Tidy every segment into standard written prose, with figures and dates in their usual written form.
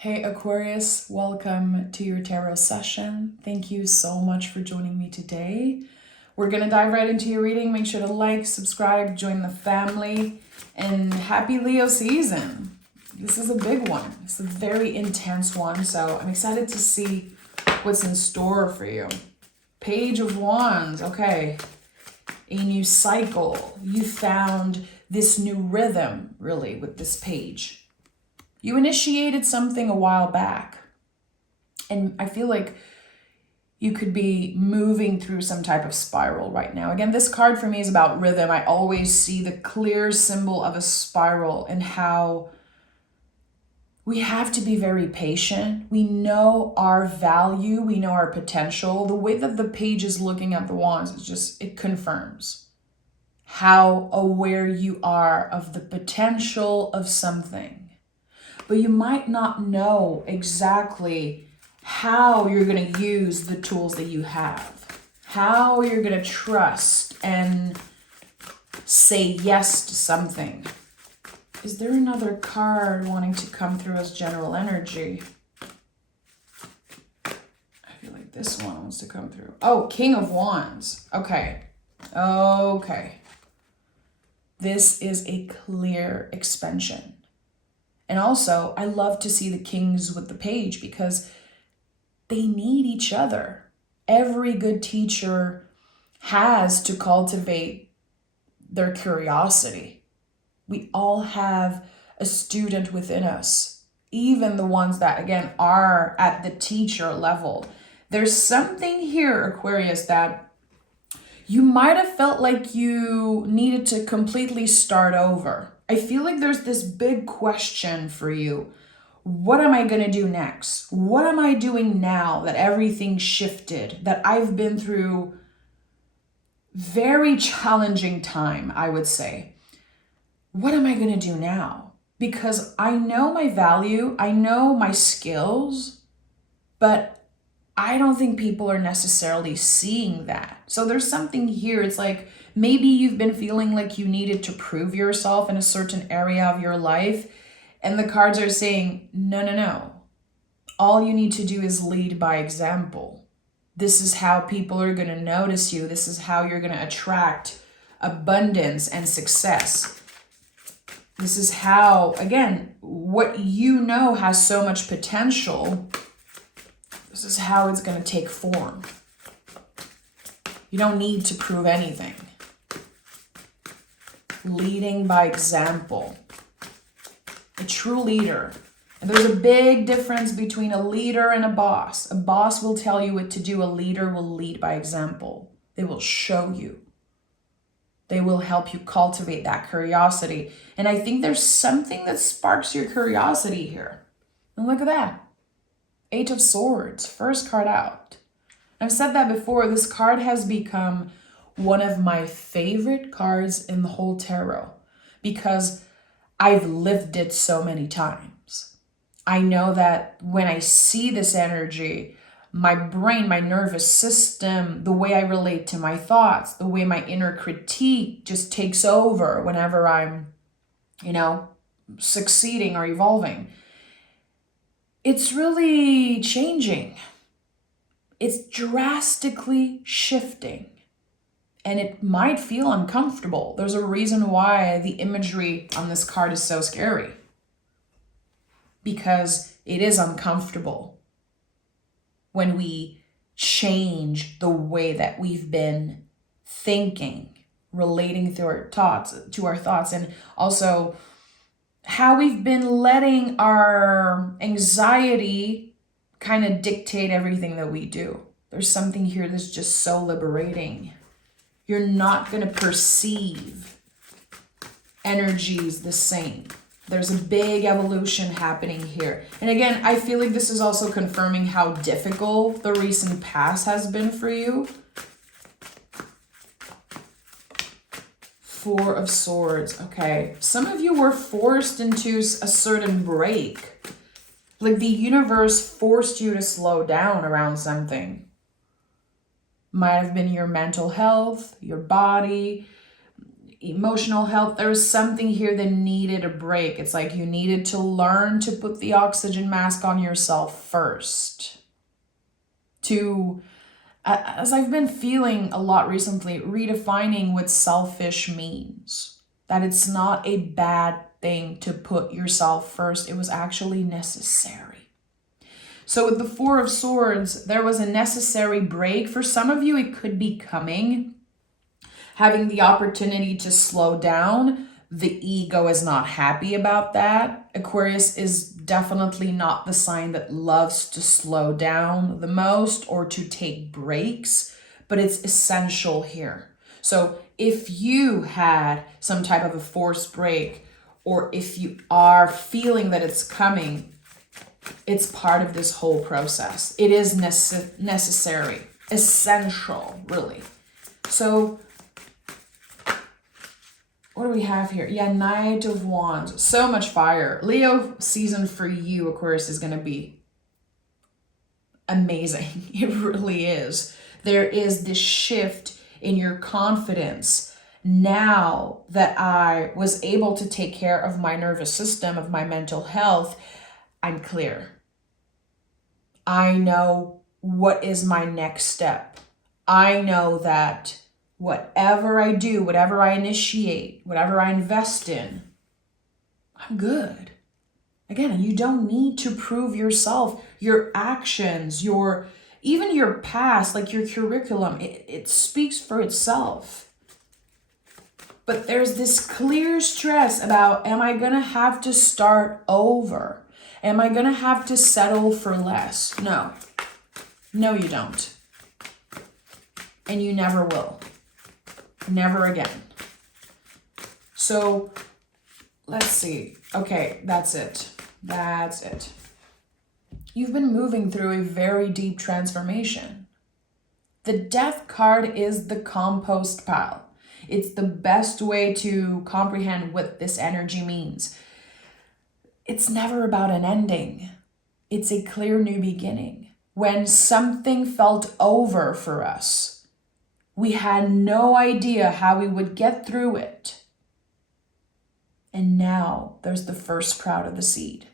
Hey Aquarius, welcome to your tarot session. Thank you so much for joining me today. We're going to dive right into your reading. Make sure to like, subscribe, join the family, and happy Leo season. This is a big one. It's a very intense one, so I'm excited to see what's in store for you. Page of Wands, okay. A new cycle. You found this new rhythm, really, with this page. You initiated something a while back, and I feel like you could be moving through some type of spiral right now. Again, this card for me is about rhythm. I always see the clear symbol of a spiral and how we have to be very patient. We know our value. We know our potential. The way that the page is looking at the wands is just, it confirms how aware you are of the potential of something. But you might not know exactly how you're going to use the tools that you have, how you're going to trust and say yes to something. Is there another card wanting to come through as general energy? I feel like this one wants to come through. Oh, King of Wands. Okay. This is a clear expansion. And also, I love to see the kings with the page because they need each other. Every good teacher has to cultivate their curiosity. We all have a student within us, even the ones that, again, are at the teacher level. There's something here, Aquarius, that you might have felt like you needed to completely start over. I feel like there's this big question for you. What am I going to do next? What am I doing now that everything shifted, that I've been through very challenging time, I would say. What am I going to do now? Because I know my value, I know my skills, but I don't think people are necessarily seeing that. So there's something here. It's like maybe you've been feeling like you needed to prove yourself in a certain area of your life. And the cards are saying, no. All you need to do is lead by example. This is how people are going to notice you. This is how you're going to attract abundance and success. This is how, again, what you know has so much potential. This is how it's going to take form. You don't need to prove anything. Leading by example. A true leader. And there's a big difference between a leader and a boss. A boss will tell you what to do. A leader will lead by example. They will show you. They will help you cultivate that curiosity. And I think there's something that sparks your curiosity here. And look at that. 8 of Swords, first card out. I've said that before. This card has become one of my favorite cards in the whole tarot because I've lived it so many times. I know that when I see this energy, my brain, my nervous system, the way I relate to my thoughts, the way my inner critique just takes over whenever I'm, succeeding or evolving. It's really changing. It's drastically shifting. And it might feel uncomfortable. There's a reason why the imagery on this card is so scary. Because it is uncomfortable when we change the way that we've been thinking, relating to our thoughts, and also how we've been letting our anxiety kind of dictate everything that we do. There's something here that's just so liberating. You're not going to perceive energies the same. There's a big evolution happening here. And again, I feel like this is also confirming how difficult the recent past has been for you. 4 of Swords. Okay. Some of you were forced into a certain break. Like the universe forced you to slow down around something. Might have been your mental health, your body. emotional health. There was something here that needed a break. It's like you needed to learn to put the oxygen mask on yourself first. As I've been feeling a lot recently, redefining what selfish means. That it's not a bad thing to put yourself first. It was actually necessary. So with the Four of Swords, there was a necessary break. For some of you, it could be coming. Having the opportunity to slow down. The ego is not happy about that. Aquarius is definitely not the sign that loves to slow down the most or to take breaks, but it's essential here. So if you had some type of a forced break, or if you are feeling that it's coming, it's part of this whole process. It is necessary, essential, really. So what do we have here? Yeah, Knight of Wands. So much fire. Leo season for you, Aquarius, is going to be amazing. It really is. There is this shift in your confidence. Now that I was able to take care of my nervous system, of my mental health, I'm clear. I know what is my next step. I know that whatever I do, whatever I initiate, whatever I invest in, I'm good. Again, you don't need to prove yourself. Your actions, even your past, like your curriculum, it speaks for itself. But there's this clear stress about, am I going to have to start over? Am I going to have to settle for less? No. No, you don't. And you never will. Never again. So let's see. Okay, that's it. That's it. You've been moving through a very deep transformation. The Death card is the compost pile. It's the best way to comprehend what this energy means. It's never about an ending. It's a clear new beginning. When something felt over for us, we had no idea how we would get through it. And now there's the first sprout of the seed.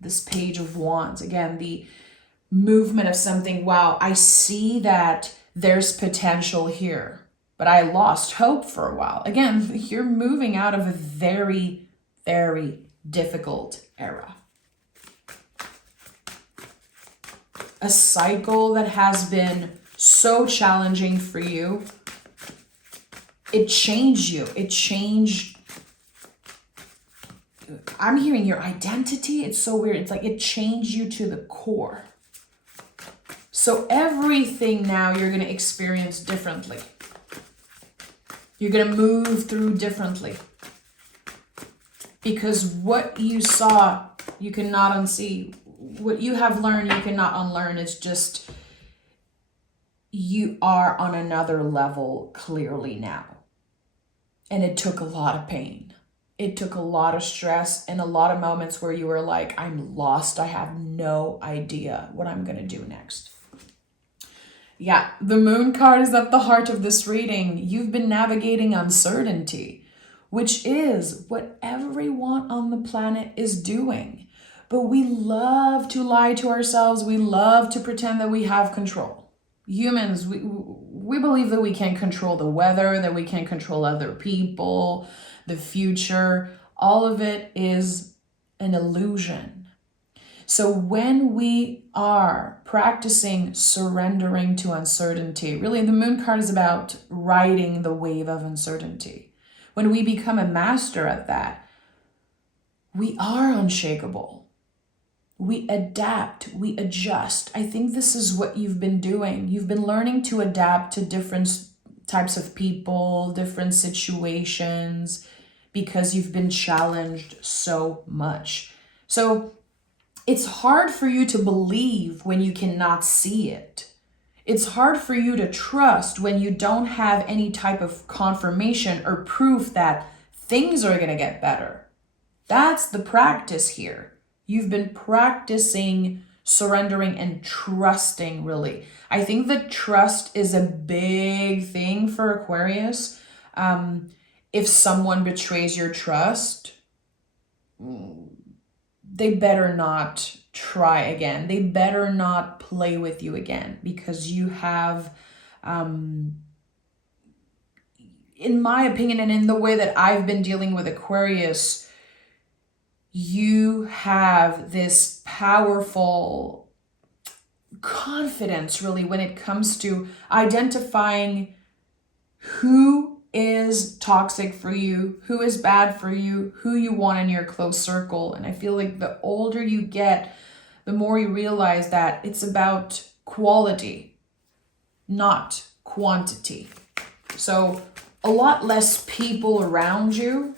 This Page of Wands. Again, the movement of something. Wow, I see that there's potential here, but I lost hope for a while. Again, you're moving out of a very, very difficult era. A cycle that has been so challenging for you. It changed you. It changed. I'm hearing your identity. It's so weird. It's like it changed you to the core. So everything now you're going to experience differently. You're going to move through differently. Because what you saw, you cannot unsee. What you have learned, you cannot unlearn. It's just, you are on another level clearly now. And it took a lot of pain. It took a lot of stress and a lot of moments where you were like, I'm lost. I have no idea what I'm going to do next. Yeah, the Moon card is at the heart of this reading. You've been navigating uncertainty, which is what everyone on the planet is doing. But we love to lie to ourselves. We love to pretend that we have control. Humans, we believe that we can control the weather, that we can control other people, the future. All of it is an illusion. So when we are practicing surrendering to uncertainty, really the Moon card is about riding the wave of uncertainty. When we become a master at that, we are unshakable. We adapt, we adjust. I think this is what you've been doing. You've been learning to adapt to different types of people, different situations, because you've been challenged so much. So it's hard for you to believe when you cannot see it. It's hard for you to trust when you don't have any type of confirmation or proof that things are going to get better. That's the practice here. You've been practicing surrendering and trusting, really. I think that trust is a big thing for Aquarius. if someone betrays your trust, they better not try again. They better not play with you again, because you have, in my opinion, and in the way that I've been dealing with Aquarius, you have this powerful confidence, really, when it comes to identifying who is toxic for you, who is bad for you, who you want in your close circle. And I feel like the older you get, the more you realize that it's about quality, not quantity. So a lot less people around you,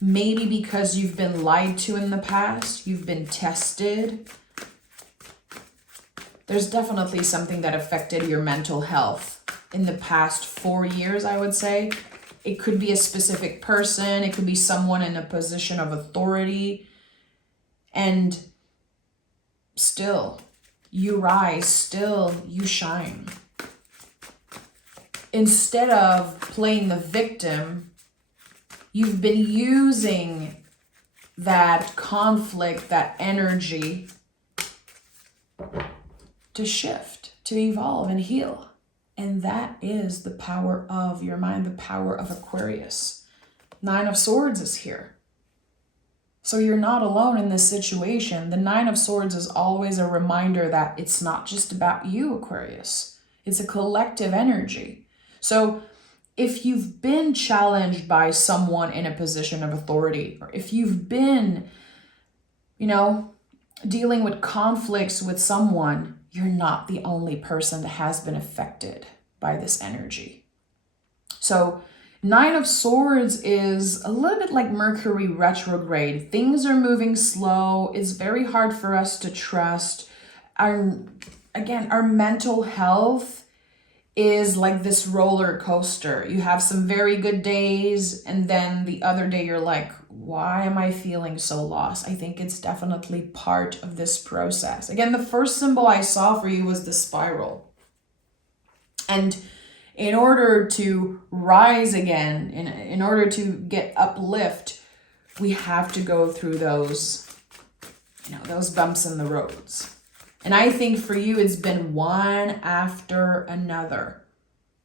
maybe because you've been lied to in the past, you've been tested. There's definitely something that affected your mental health in the past 4 years, I would say. It could be a specific person. It could be someone in a position of authority. And still, you rise. Still, you shine. Instead of playing the victim, you've been using that conflict, that energy, to shift, to evolve and heal. And that is the power of your mind, the power of Aquarius. 9 of Swords is here. So you're not alone in this situation. The 9 of Swords is always a reminder that it's not just about you, Aquarius. It's a collective energy. So if you've been challenged by someone in a position of authority, or if you've been, dealing with conflicts with someone, you're not the only person that has been affected by this energy. So 9 of Swords is a little bit like Mercury retrograde. Things are moving slow. It's very hard for us to trust. Our mental health is like this roller coaster. You have some very good days, and then the other day you're like, why am I feeling so lost? I think it's definitely part of this process. Again, the first symbol I saw for you was the spiral. And in order to rise again, in order to get uplift, we have to go through those bumps in the roads. And I think for you, it's been one after another.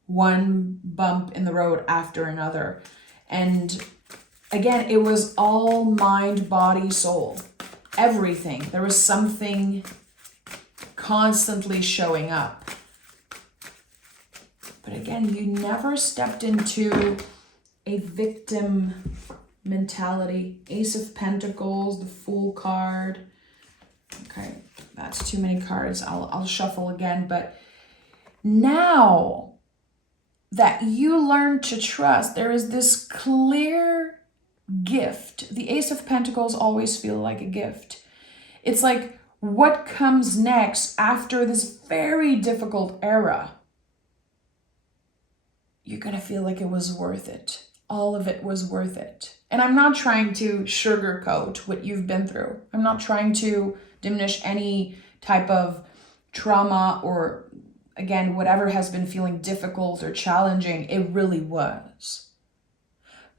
One bump in the road after another. And again, it was all mind, body, soul. Everything. There was something constantly showing up. But again, you never stepped into a victim mentality. Ace of Pentacles, the Fool card. Okay, that's too many cards. I'll shuffle again. But now that you learn to trust, there is this clear gift. The Ace of Pentacles always feel like a gift. It's like what comes next after this very difficult era. You're going to feel like it was worth it. All of it was worth it. And I'm not trying to sugarcoat what you've been through. I'm not trying to diminish any type of trauma or, again, whatever has been feeling difficult or challenging. It really was.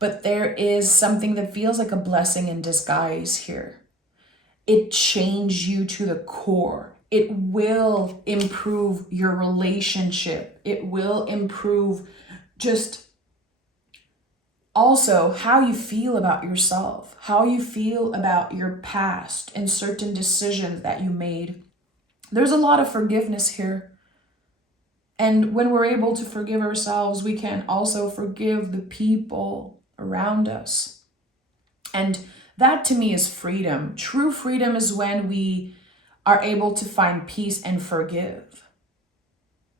But there is something that feels like a blessing in disguise here. It changed you to the core. It will improve your relationship. It will improve just also how you feel about yourself, how you feel about your past and certain decisions that you made. There's a lot of forgiveness here. And when we're able to forgive ourselves, we can also forgive the people around us. And that to me is freedom. True freedom is when we are able to find peace and forgive.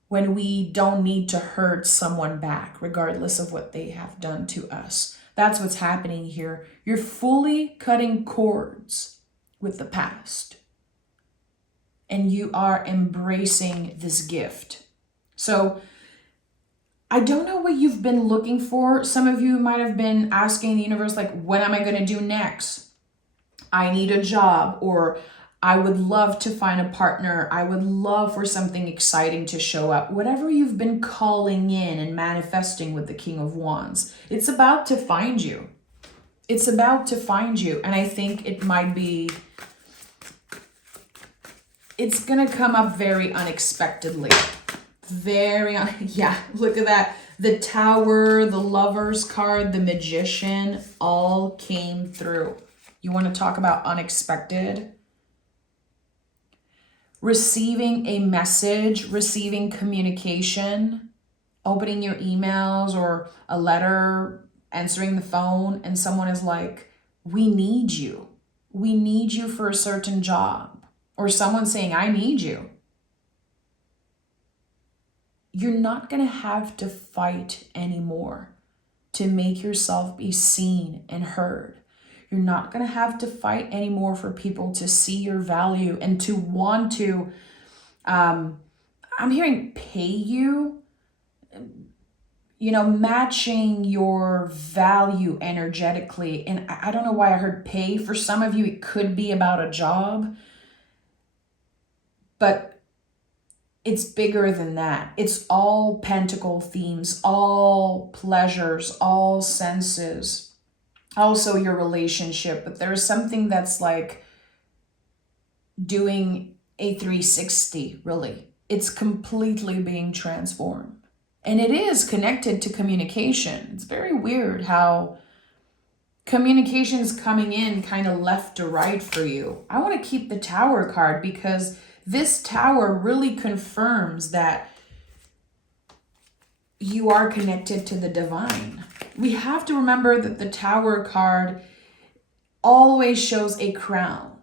When we don't need to hurt someone back, regardless of what they have done to us. That's what's happening here. You're fully cutting cords with the past. And you are embracing this gift. So I don't know what you've been looking for. Some of you might have been asking the universe, like, when am I going to do next? I need a job, or I would love to find a partner. I would love for something exciting to show up. Whatever you've been calling in and manifesting with the King of Wands, it's about to find you. It's about to find you. And I think it might be, it's going to come up very unexpectedly. Yeah, look at that. The Tower, the Lover's card, the Magician, all came through. You want to talk about unexpected? Receiving a message, receiving communication, opening your emails or a letter, answering the phone, and someone is like, we need you. We need you for a certain job. Or someone saying, I need you. You're not going to have to fight anymore to make yourself be seen and heard. You're not going to have to fight anymore for people to see your value and to want to, I'm hearing pay you, matching your value energetically. And I don't know why I heard pay. For some of you, it could be about a job, but it's bigger than that. It's all pentacle themes, all pleasures, all senses. Also your relationship, but there's something that's like doing a 360, really. It's completely being transformed. And it is connected to communication. It's very weird how communication's coming in kind of left to right for you. I want to keep the Tower card because this Tower really confirms that you are connected to the divine. We have to remember that the Tower card always shows a crown.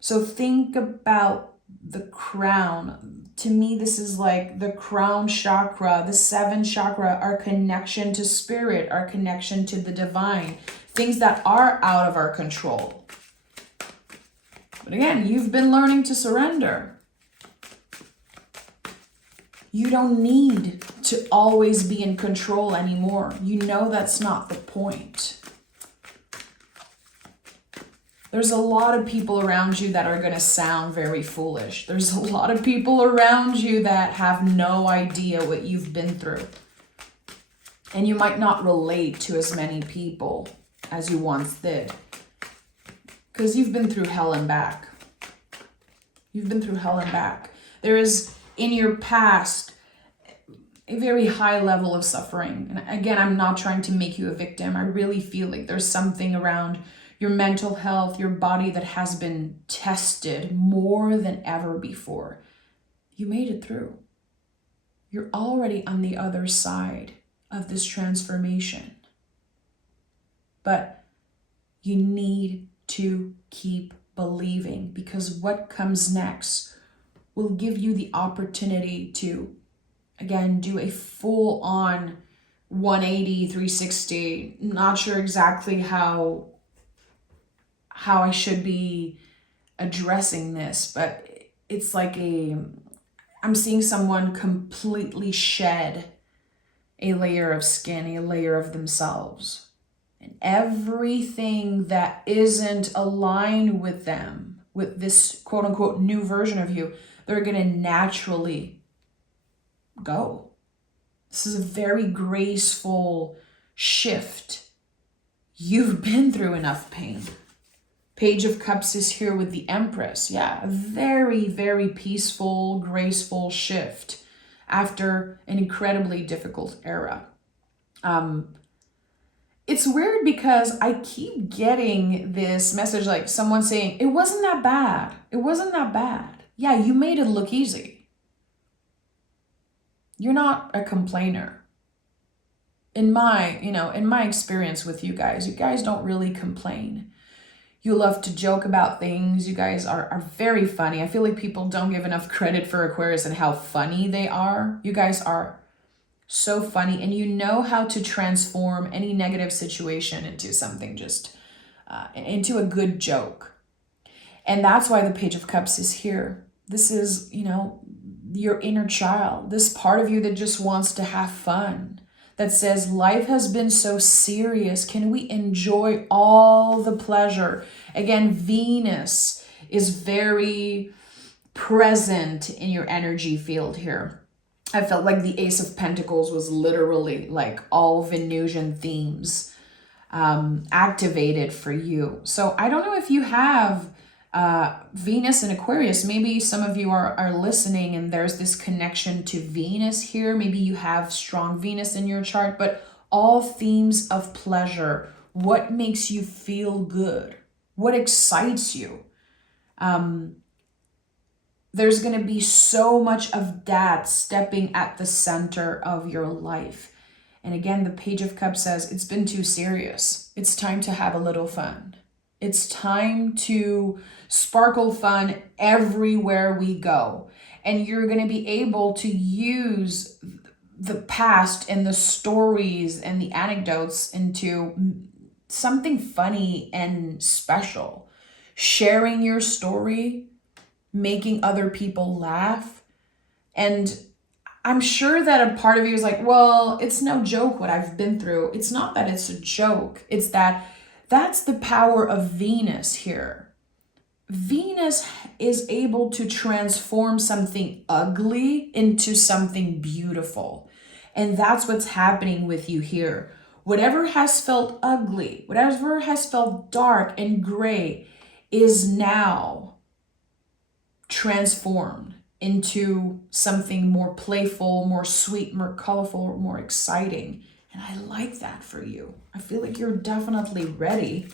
So think about the crown. To me, this is like the crown chakra, the 7 chakra, our connection to spirit, our connection to the divine, things that are out of our control. But again, you've been learning to surrender. You don't need to always be in control anymore. You know that's not the point. There's a lot of people around you that are going to sound very foolish. There's a lot of people around you that have no idea what you've been through. And you might not relate to as many people as you once did. Because you've been through hell and back. You've been through hell and back. There is, in your past, a very high level of suffering. And again, I'm not trying to make you a victim. I really feel like there's something around your mental health, your body that has been tested more than ever before. You made it through. You're already on the other side of this transformation. But you need to keep believing, because what comes next will give you the opportunity to, again, do a full-on 180, 360. Not sure exactly how I should be addressing this, but it's like I'm seeing someone completely shed a layer of skin, a layer of themselves. And everything that isn't aligned with them, with this quote unquote new version of you, they're going to naturally go. This is a very graceful shift. You've been through enough pain. Page of Cups is here with the Empress. Yeah, a very, very peaceful, graceful shift after an incredibly difficult era. It's weird because I keep getting this message, like someone saying, it wasn't that bad. It wasn't that bad. Yeah, you made it look easy. You're not a complainer. In my experience with you guys don't really complain. You love to joke about things. You guys are very funny. I feel like people don't give enough credit for Aquarius and how funny they are. You guys are so funny, and you know how to transform any negative situation into something into a good joke. And that's why the Page of Cups is here. This is, your inner child, this part of you that just wants to have fun, that says life has been so serious. Can we enjoy all the pleasure? Again, Venus is very present in your energy field here. I felt like the Ace of Pentacles was literally like all Venusian themes activated for you. So I don't know if you have Venus and Aquarius. Maybe some of you are listening and there's this connection to Venus here. Maybe you have strong Venus in your chart, but all themes of pleasure. What makes you feel good? What excites you? There's going to be so much of that stepping at the center of your life. And again, the Page of Cups says, it's been too serious. It's time to have a little fun. It's time to sparkle fun everywhere we go. And you're going to be able to use the past and the stories and the anecdotes into something funny and special. Sharing your story, making other people laugh. And I'm sure that a part of you is like, well, it's no joke what I've been through. It's not that it's a joke. It's that's the power of Venus here. Venus is able to transform something ugly into something beautiful. And that's what's happening with you here. Whatever has felt ugly, whatever has felt dark and gray is now transformed into something more playful, more sweet, more colorful, more exciting. And I like that for you. I feel like you're definitely ready.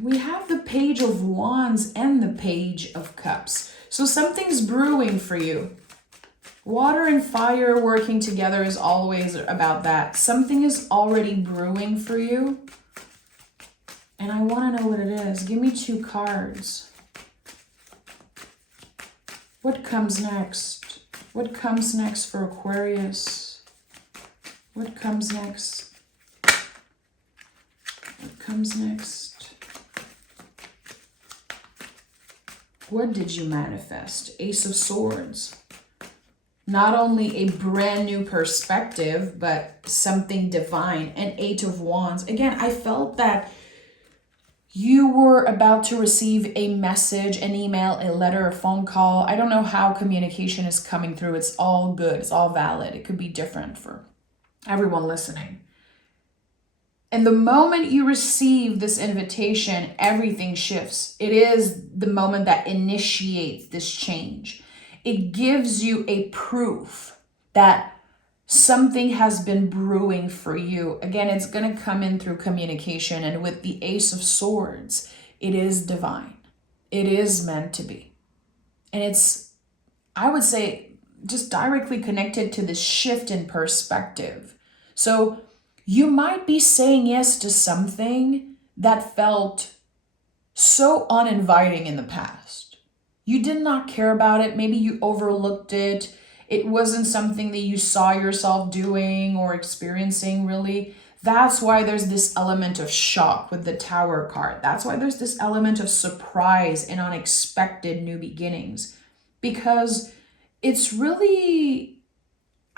We have the Page of Wands and the Page of Cups. So something's brewing for you. Water and fire working together is always about that. Something is already brewing for you. And I want to know what it is. Give me 2 cards. What comes next? What comes next for Aquarius? What comes next? What comes next? What did you manifest? Ace of Swords. Not only a brand new perspective, but something divine. And 8 of Wands. Again, I felt that you were about to receive a message, an email, a letter, a phone call. I don't know how communication is coming through. It's all good. It's all valid. It could be different for everyone listening. And the moment you receive this invitation, everything shifts. It is the moment that initiates this change. It gives you a proof that something has been brewing for you. Again, it's going to come in through communication. And with the Ace of Swords, it is divine. It is meant to be. And it's, I would say, just directly connected to this shift in perspective. So you might be saying yes to something that felt so uninviting in the past. You did not care about it. Maybe you overlooked it. It wasn't something that you saw yourself doing or experiencing really. That's why there's this element of shock with the Tower card. That's why there's this element of surprise and unexpected new beginnings. Because it's really,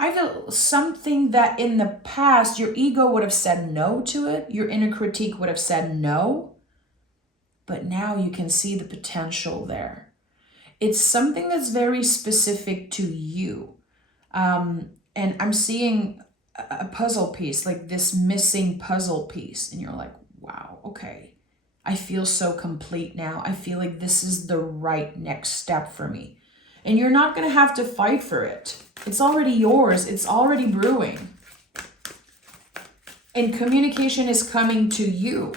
I feel, something that in the past your ego would have said no to it. Your inner critique would have said no. But now you can see the potential there. It's something that's very specific to you. And I'm seeing a puzzle piece, like this missing puzzle piece. And you're like, wow, okay. I feel so complete now. I feel like this is the right next step for me. And you're not going to have to fight for it. It's already yours. It's already brewing. And communication is coming to you.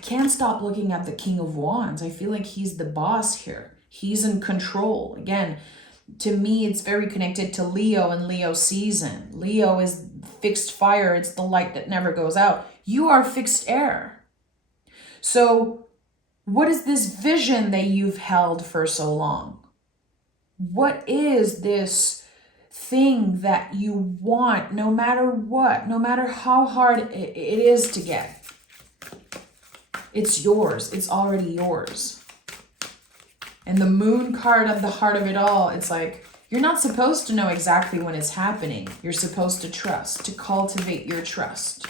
Can't stop looking at the King of Wands. I feel like he's the boss here. He's in control. Again, to me, it's very connected to Leo and Leo season. Leo is fixed fire. It's the light that never goes out. You are fixed air. So what is this vision that you've held for so long? What is this thing that you want no matter what, no matter how hard it is to get? It's yours. It's already yours. And the Moon card at the heart of it all, it's like, you're not supposed to know exactly when it's happening. You're supposed to trust, to cultivate your trust.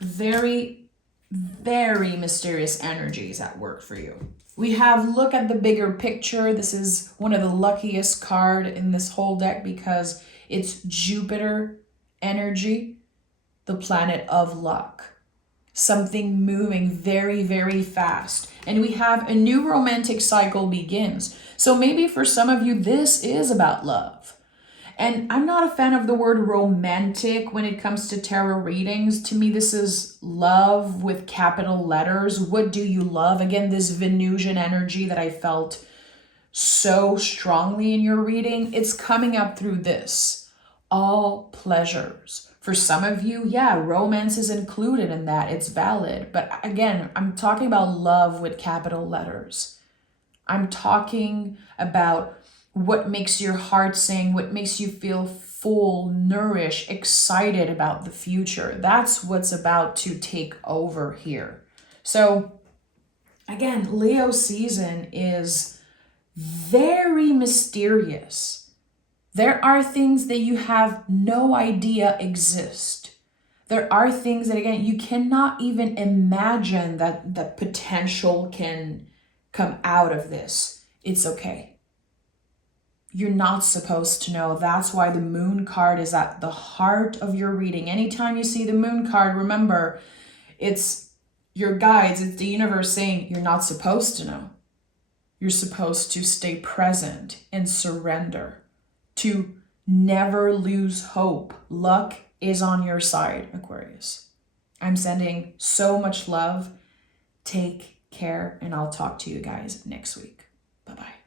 very, very mysterious energies at work for you. We have look at the bigger picture. This is one of the luckiest card in this whole deck because it's Jupiter energy, the planet of luck. Something moving very, very fast. And we have a new romantic cycle begins. So maybe for some of you, this is about love. And I'm not a fan of the word romantic when it comes to tarot readings. To me, this is love with capital letters. What do you love? Again, this Venusian energy that I felt so strongly in your reading, it's coming up through this. All pleasures. For some of you, yeah, romance is included in that. It's valid. But again, I'm talking about love with capital letters. I'm talking about what makes your heart sing, what makes you feel full, nourished, excited about the future. That's what's about to take over here. So again, Leo season is very mysterious. There are things that you have no idea exist. There are things that, again, you cannot even imagine that the potential can come out of this. It's okay. You're not supposed to know. That's why the moon card is at the heart of your reading. Anytime you see the moon card, remember, it's your guides, it's the universe saying you're not supposed to know. You're supposed to stay present and surrender, to never lose hope. Luck is on your side, Aquarius. I'm sending so much love. Take care, and I'll talk to you guys next week. Bye-bye.